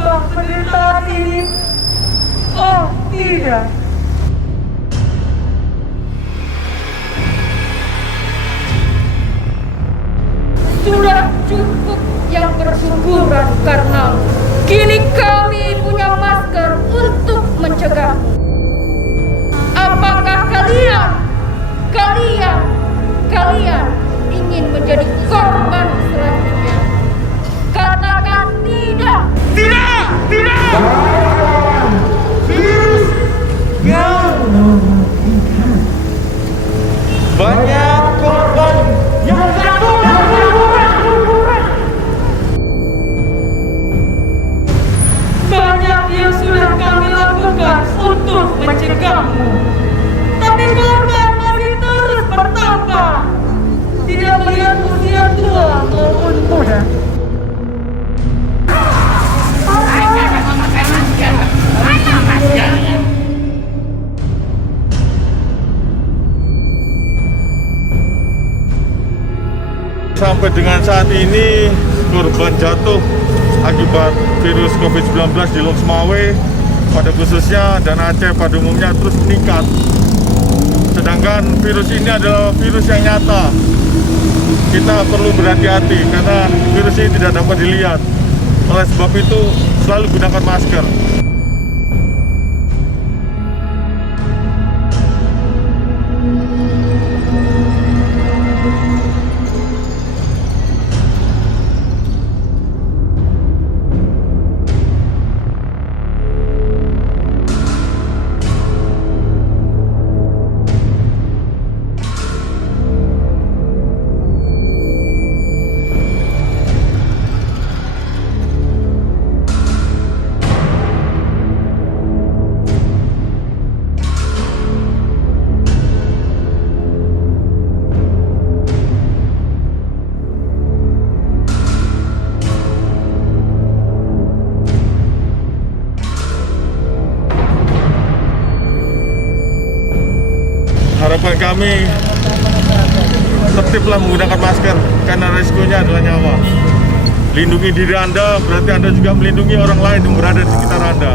menambah penderitaan ini? Oh, tidak. Sudah cukup yang bersyukuran karena kini kami punya masker untuk mencegahmu. Apakah kalian ingin menjadi korban selanjutnya? Katakan tidak. Tidak! Tidak! Virus yang mematikan. Banyak korban yang jatuh. Banyak yang sudah kami lakukan untuk mencegahmu. Tapi korban masih terus bertambah. Tidak melihat usia tua maupun muda. Sampai dengan saat ini korban jatuh akibat virus COVID-19 di Lok Sumawe pada khususnya dan Aceh pada umumnya terus meningkat. Sedangkan virus ini adalah virus yang nyata. Kita perlu berhati-hati karena virus ini tidak dapat dilihat. Oleh sebab itu selalu gunakan masker. Harapan kami tertiblah menggunakan masker karena resikonya adalah nyawa. Lindungi diri Anda berarti Anda juga melindungi orang lain yang berada di sekitar Anda.